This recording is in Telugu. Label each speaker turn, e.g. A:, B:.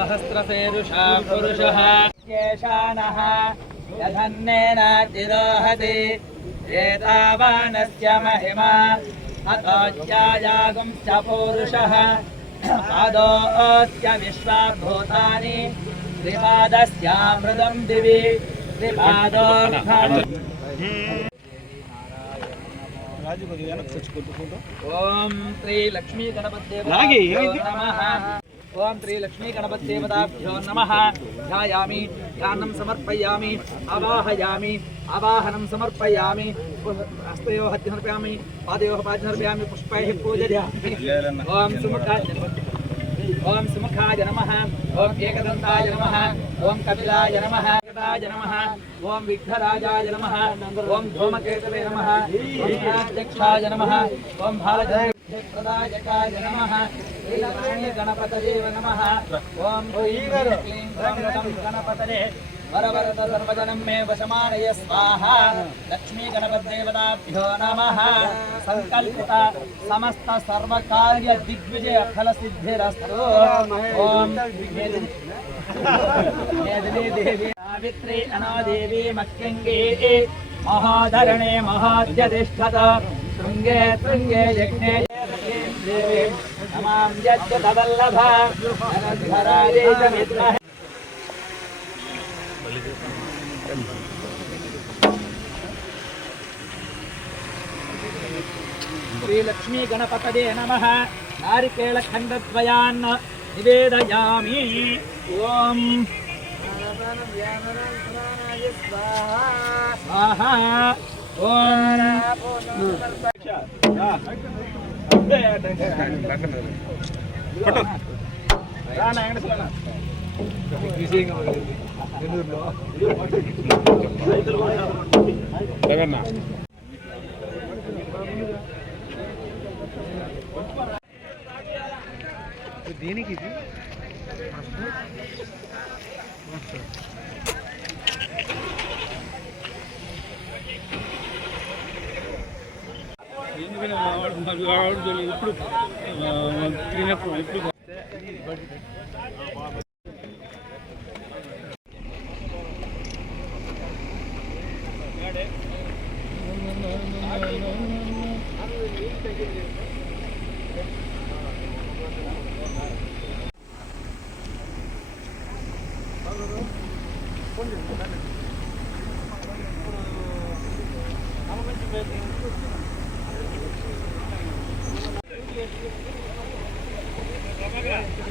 A: सहस्रसेरुषा पुरुषः येषाणः यधन्नेनातिरोहति एतावानस्य महिमा अतोच्यायागुंश्च पौरुषः पादोऽस्य विश्वाभूतानि त्रिपादस्यामृतं दिवि त्रिपादो ओम श्री लक्ष्मी गणपति नमः ओम श्री लक्ष्मी गणपत देवताभ्यो नमः। ध्यायामि, ध्यानं समर्पयामि, आवाहयामि, आवाहनं समर्पयामि हस्तयोः हत्य समर्पयामि पादयोः पाद्य समर्पयामि पुष्पैः पूजयामि।
B: ॐ सुमुखा
A: ॐ सुमुखाय नमः। ॐ एकदन्ताय नमः। ॐ कपिलाय नम। वेङ्कटाय नमः। ॐ विघ्नराजाय नमः। ॐ धूमकेतवे नमः। ॐ नमः। ॐ भारत భారతప్రదాయకాయ నమః. శ్రీలక్ష్మీ గణపతదేవ నమః. ఓం క్లీం గణపతం గణపతదే వరవరద సర్వజనం మే వశమానయ స్వాహ. లక్ష్మీ గణపతిదేవతాభ్యో నమః. సంకల్పిత సమస్త సర్వకార్య దిగ్విజయ ఫల సిద్ధిరస్తు. ఓం మేదిని దేవి సావిత్రి అనాదేవి మక్యంగే మహాధరణే మహాద్యతిష్టత శృంగే శృంగే యజ్ఞే श्रीलक्ष्मी गणपतये नम। नारिकेलखण्डद्वयान् निवेदयामि। ओम्। स्वाहा। ओम्।
B: నమ నారికేళ ఖండద్వయాన్
C: నివేదయామి ఓం స్వాహ ఓం
D: దేనికి ఇది ఎందుకని
B: ఇప్పుడు క్లీనప్ ఇప్పుడు Thank you.